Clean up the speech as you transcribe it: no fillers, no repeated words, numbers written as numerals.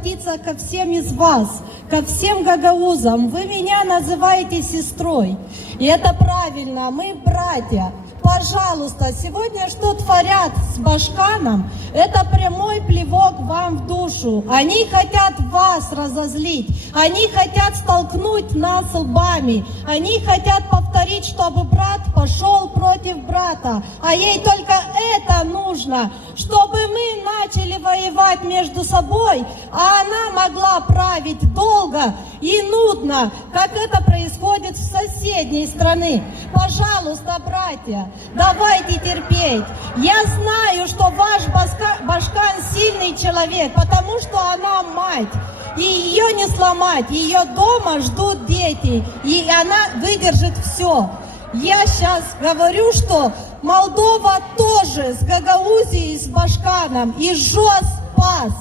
обратиться ко всем из вас, ко всем гагаузам. Вы меня называете сестрой. И это правильно, мы братья. Пожалуйста, сегодня что творят с Башканом, это прямой плевок вам в душу. Они хотят вас разозлить, они хотят столкнуть нас лбами, они хотят повторить, чтобы брат пошел против брата. А ей только это нужно, чтобы мы начали воевать между собой, а она могла править долго и нудно, как это происходит в соседней стране. Пожалуйста, братья, давайте терпеть. Я знаю, что ваш Башкан сильный человек, потому что она мать. И ее не сломать, ее дома ждут дети, и она выдержит все. Я сейчас говорю, что Молдова тоже с Гагаузией, с Башканом, и жжет спас.